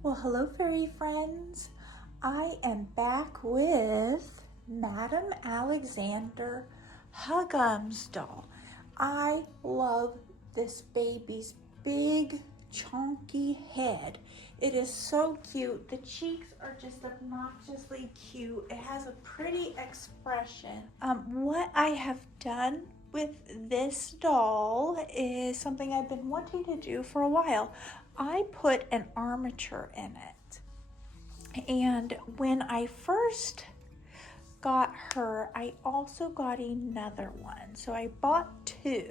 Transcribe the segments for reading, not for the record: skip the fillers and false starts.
Well, hello, fairy friends. I am back with Madame Alexander Huggums doll. I love this baby's big, chunky head. It is so cute. The cheeks are just obnoxiously cute. It has a pretty expression. What I have done with this doll is something I've been wanting to do for a while. I put an armature in it. And when I first got her, I also got another one. So I bought two.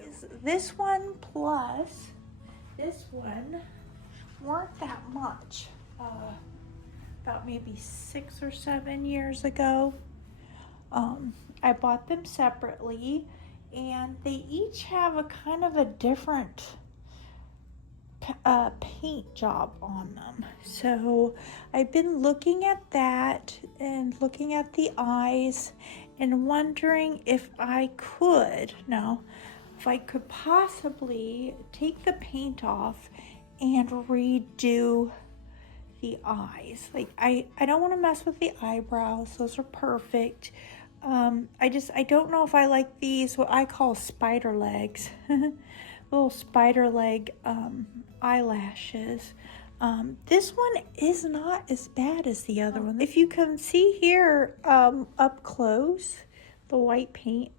This one plus this one weren't that much. About maybe 6 or 7 years ago. I bought them separately, and they each have a kind of a different paint job on them. So I've been looking at that and looking at the eyes and wondering if I could possibly take the paint off and redo the eyes. Like I don't want to mess with the eyebrows. Those are perfect. I don't know if I like these, what I call spider legs. Little spider leg eyelashes. This one is not as bad as the other one. If you can see here up close, the white paint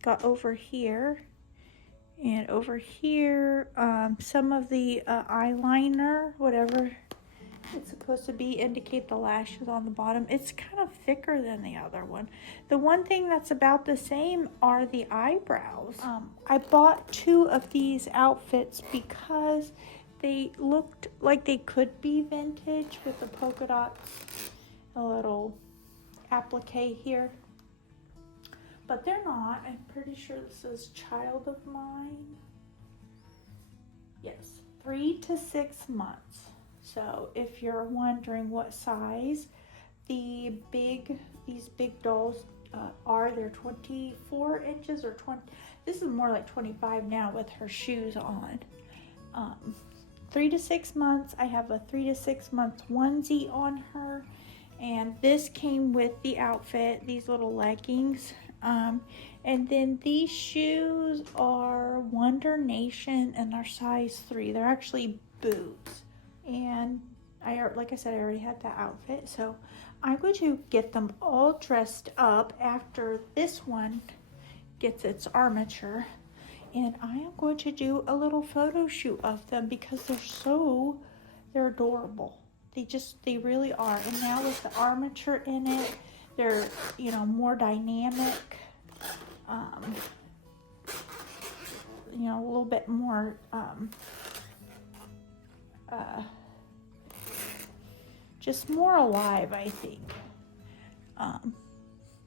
got over here and over here. Some of the eyeliner, whatever it's supposed to be, indicate the lashes on the bottom. It's kind of thicker than the other one. The one thing that's about the same are the eyebrows. I bought two of these outfits because they looked like they could be vintage with the polka dots, a little applique here, but they're not. I'm pretty sure this is Child of Mine. Yes, 3 to 6 months. So if you're wondering what size these big dolls they're 24 inches or 20. This is more like 25 now with her shoes on. 3 to 6 months. I have a 3 to 6 month onesie on her, and this came with the outfit. These little leggings. And then these shoes are Wonder Nation and they're size 3. They're actually boots. And like I said, I already had that outfit. So I'm going to get them all dressed up after this one gets its armature. And I am going to do a little photo shoot of them because they're adorable. They really are. And now with the armature in it, they're, more dynamic. A little bit more, just more alive, I think.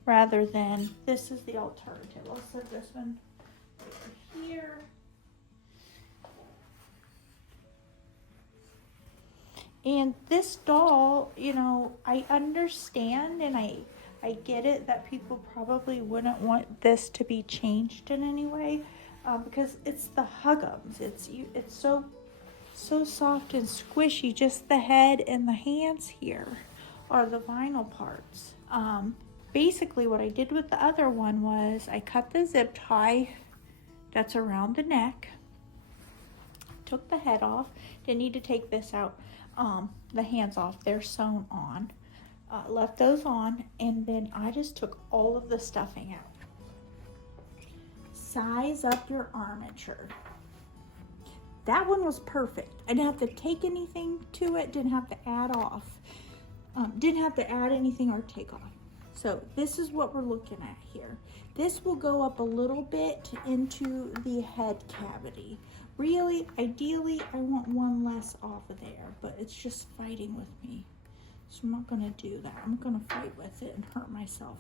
Rather than, this is the alternative. I'll set this one over here. And this doll, I understand and I get it that people probably wouldn't want this to be changed in any way, because it's the Huggums. It's so soft and squishy. Just the head and the hands here are the vinyl parts. Basically what I did with the other one was I cut the zip tie that's around the neck, took the head off. Didn't need to take this out, the hands off. They're sewn on. Left those on, and then I just took all of the stuffing out. Size up your armature. That one was perfect. I didn't have to take anything to it, didn't have to add off. Didn't have to add anything or take off. So this is what we're looking at here. This will go up a little bit into the head cavity. Really, ideally, I want one less off of there, but it's just fighting with me. So I'm not gonna do that. I'm gonna fight with it and hurt myself.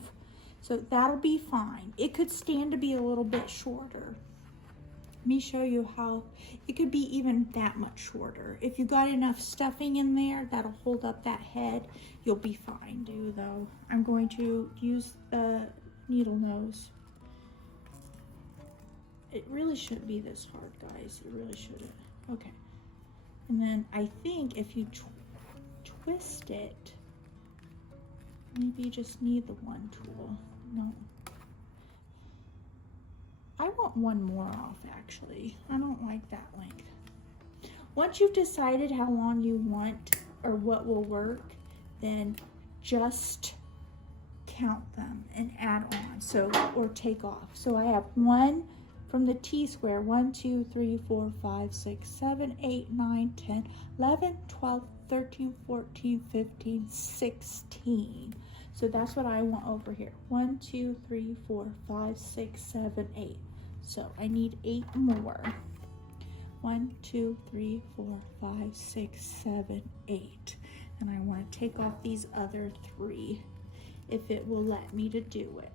So that'll be fine. It could stand to be a little bit shorter. Let me show you how it could be even that much shorter. If you got enough stuffing in there, that'll hold up that head. You'll be fine, though. I'm going to use the needle nose. It really shouldn't be this hard, guys. It really shouldn't. Okay. And then I think if you twist it. Maybe you just need the one tool. No. I want one more off, actually. I don't like that length. Once you've decided how long you want or what will work, then just count them and add on, so, or take off. So I have one from the T-square, 1, 2, 3, 4, 5, 6, 7, 8, 9, 10, 11, 12, 13, 14, 15, 16. So that's what I want over here. 1, 2, 3, 4, 5, 6, 7, 8. So I need 8 more. 1, 2, 3, 4, 5, 6, 7, 8. And I want to take off these other 3 if it will let me to do it.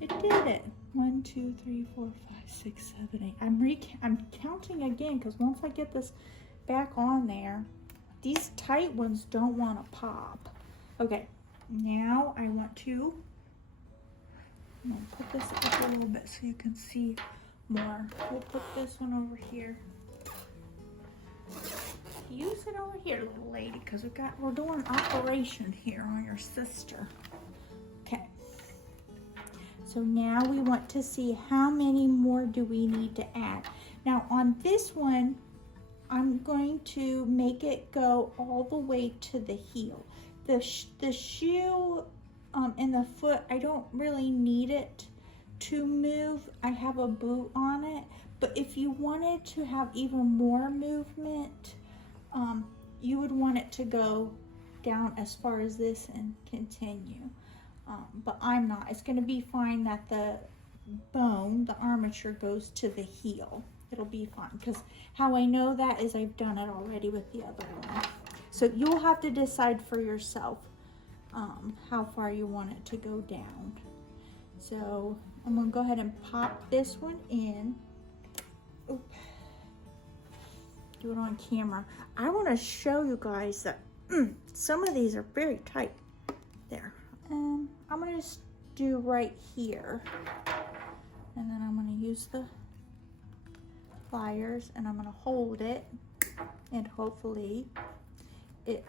It did it. 1, 2, 3, 4, 5, 6, 7, 8. I'm counting again because once I get this back on there, these tight ones don't want to pop. Okay, now I want to, I'm gonna put this up a little bit so you can see more. We'll put this one over here. Use it over here, little lady, because we're doing an operation here on your sister. Okay. So now we want to see how many more do we need to add. Now on this one, I'm going to make it go all the way to the heel. The shoe and the foot, I don't really need it to move. I have a boot on it, but if you wanted to have even more movement, you would want it to go down as far as this and continue. But I'm not. It's going to be fine that the bone, the armature, goes to the heel. It'll be fine, because how I know that is I've done it already with the other one. So you'll have to decide for yourself how far you want it to go down. So I'm going to go ahead and pop this one in. Oop. Do it on camera. I want to show you guys that some of these are very tight. There. I'm going to just do right here. And then I'm going to use the pliers and I'm going to hold it, and hopefully it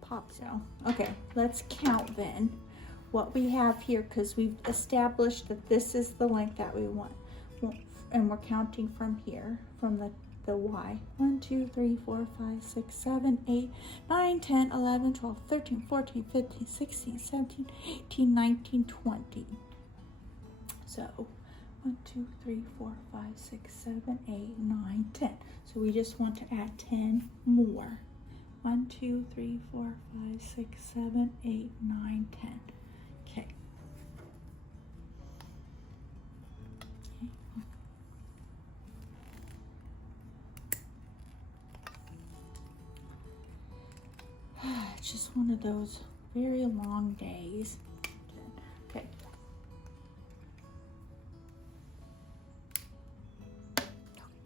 pops out. Okay, let's count then what we have here, because we've established that this is the length that we want, and we're counting from here, from the Y. 1, 2, 3, 4, 5, 6, 7, 8, 9, 10, 11, 12, 13, 14, 15, 16, 17, 18, 19, 20. So 1, 2, 3, 4, 5, 6, 7, 8, 9, 10. So we just want to add 10 more. 1, 2, 3, 4, 5, 6, 7, 8, 9, 10. Okay. It's just one of those very long days. Okay.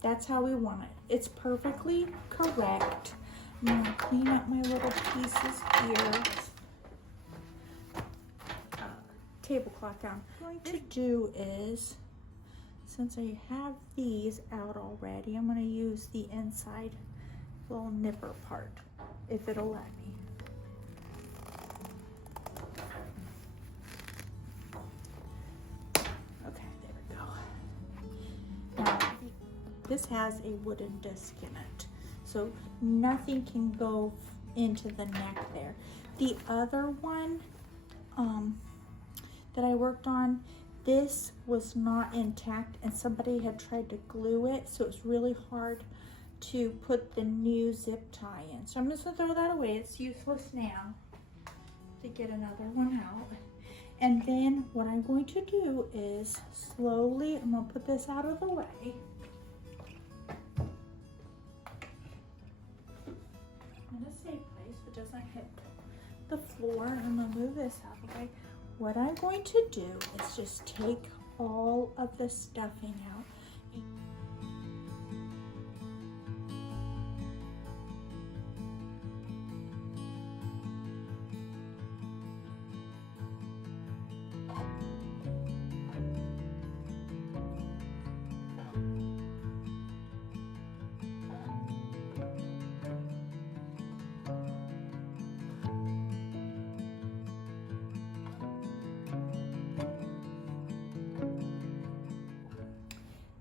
That's how we want it. It's perfectly correct. I'm going to clean up my little pieces here. Tablecloth down. What I'm going to do is, since I have these out already, I'm going to use the inside little nipper part, if it'll let me. Okay, there we go. Now, this has a wooden disc in it, so nothing can go into the neck there. The other one that I worked on, this was not intact and somebody had tried to glue it, so it's really hard to put the new zip tie in. So I'm just gonna throw that away. It's useless now to get another one out. And then what I'm going to do is slowly, I'm gonna put this out of the way. In a safe place so it doesn't hit the floor. I'm gonna move this out of the way. What I'm going to do is just take all of the stuffing out.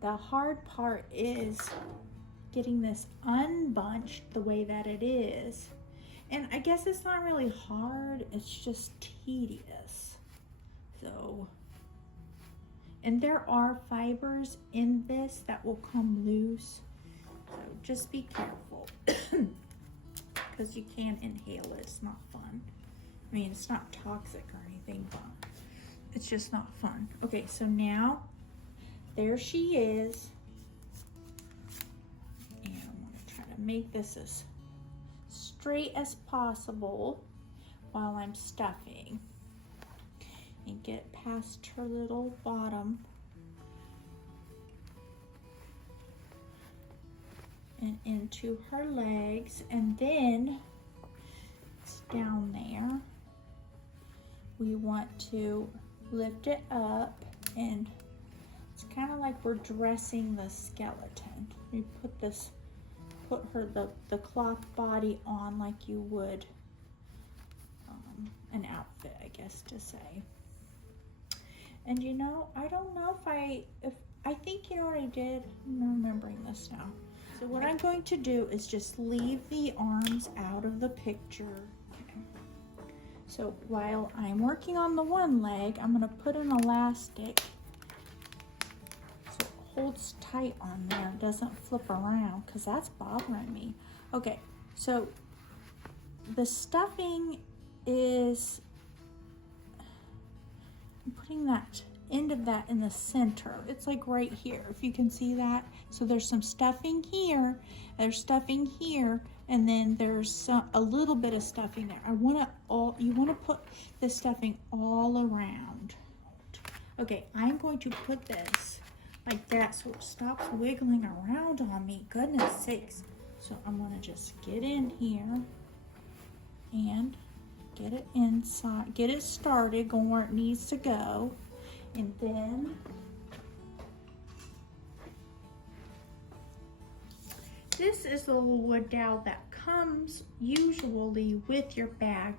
the hard part is getting this unbunched the way that it is. And I guess it's not really hard, it's just tedious. So, and there are fibers in this that will come loose. So just be careful because you can inhale it. It's not fun. I mean, it's not toxic or anything, but it's just not fun. Okay, so now there she is. And I'm going to try to make this as straight as possible while I'm stuffing. And get past her little bottom. And into her legs. And then it's down there. We want to lift it up, and it's kind of like we're dressing the skeleton. We put her the cloth body on like you would an outfit, I guess to say. And you know, I don't know if I think you know what I did. I'm remembering this now. So what I'm going to do is just leave the arms out of the picture. So while I'm working on the one leg, I'm going to put an elastic so it holds tight on there, it doesn't flip around, because that's bothering me. Okay, so the stuffing is, I'm putting that end of that in the center. It's like right here, if you can see that. So there's some stuffing here, there's stuffing here, and then there's a little bit of stuffing there. You want to put the stuffing all around. Okay, I'm going to put this like that so it stops wiggling around on me. Goodness sakes. So I'm going to just get in here and get it inside, get it started, going where it needs to go. And then this is the little wood dowel that comes usually with your bag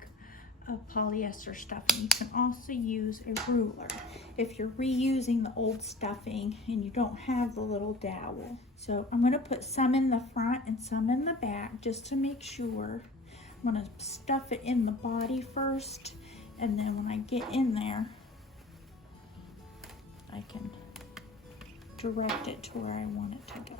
of polyester stuffing. You can also use a ruler if you're reusing the old stuffing and you don't have the little dowel. So I'm going to put some in the front and some in the back just to make sure. I'm going to stuff it in the body first, and then when I get in there, I can direct it to where I want it to go.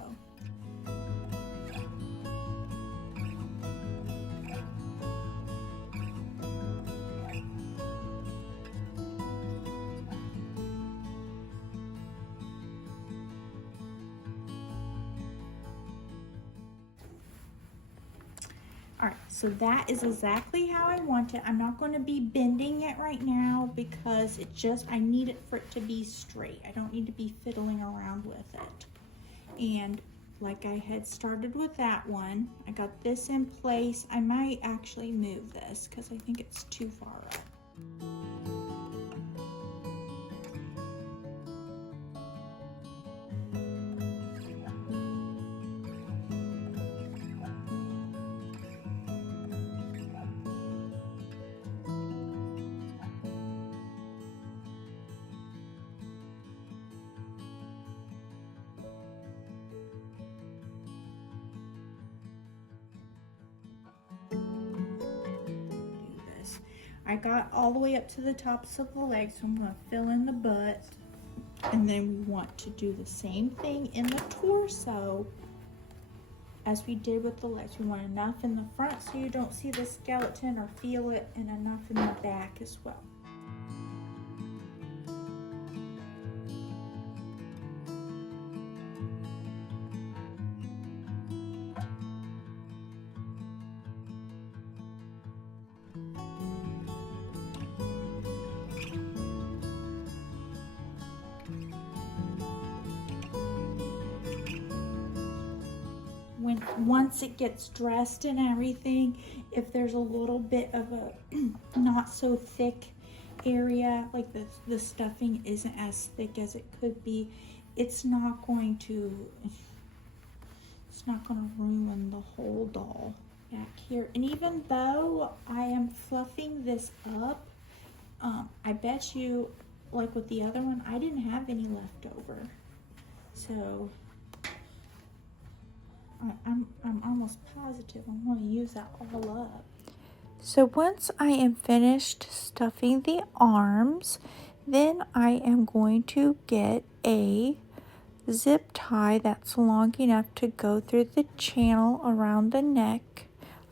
All right, so that is exactly how I want it. I'm not going to be bending it right now because I need it for it to be straight. I don't need to be fiddling around with it. And like I had started with that one, I got this in place. I might actually move this because I think it's too far up. I got all the way up to the tops of the legs, so I'm going to fill in the butt. And then we want to do the same thing in the torso as we did with the legs. We want enough in the front so you don't see the skeleton or feel it, and enough in the back as well. Once it gets dressed and everything, if there's a little bit of a not so thick area, like the stuffing isn't as thick as it could be, it's not going to ruin the whole doll back here. And even though I am fluffing this up, I bet you, like with the other one, I didn't have any left over. So I'm almost positive I'm going to use that all up. So once I am finished stuffing the arms, then I am going to get a zip tie that's long enough to go through the channel around the neck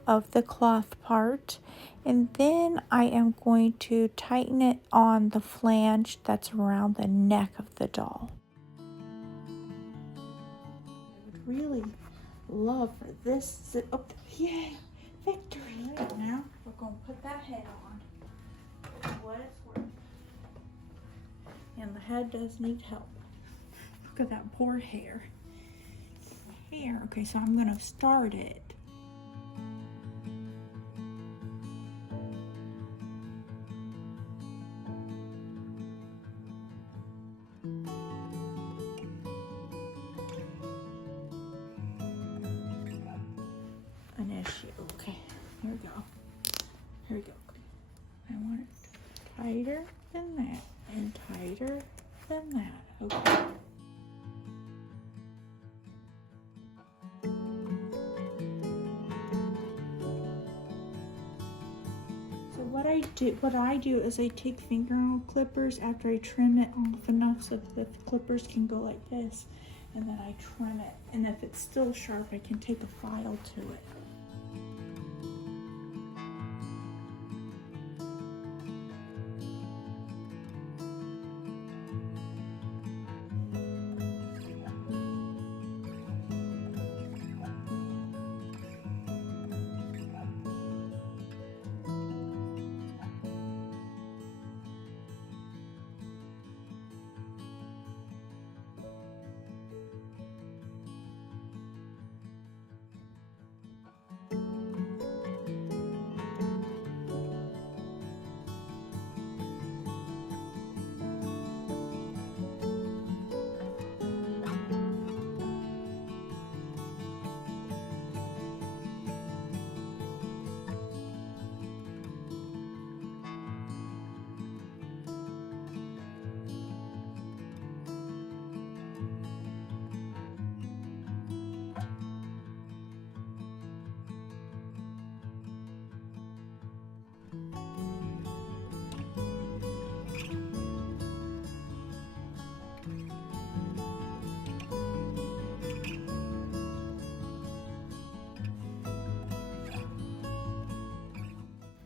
of the cloth part, and then I am going to tighten it on the flange that's around the neck of the doll. I would really love for this zip. Oh, yay! Victory! Right now, we're going to put that head on. What it's worth. And the head does need help. Look at that poor hair. Okay, so I'm going to start it. An issue. Okay, here we go. Here we go. I want it tighter than that and tighter than that. Okay. So what I do is I take fingernail clippers after I trim it off enough so that the clippers can go like this, and then I trim it. And if it's still sharp, I can take a file to it.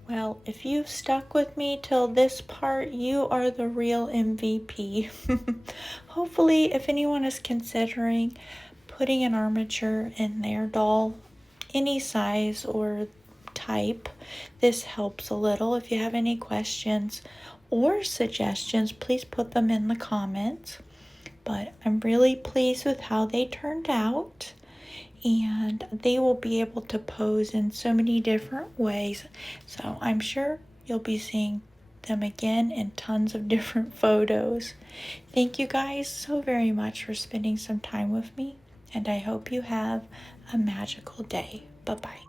Well, if you've stuck with me till this part, you are the real MVP. Hopefully, if anyone is considering putting an armature in their doll, any size or type, this helps a little. If you have any questions or suggestions, please put them in the comments. But I'm really pleased with how they turned out. And they will be able to pose in so many different ways. So I'm sure you'll be seeing them again in tons of different photos. Thank you guys so very much for spending some time with me, and I hope you have a magical day. Bye-bye.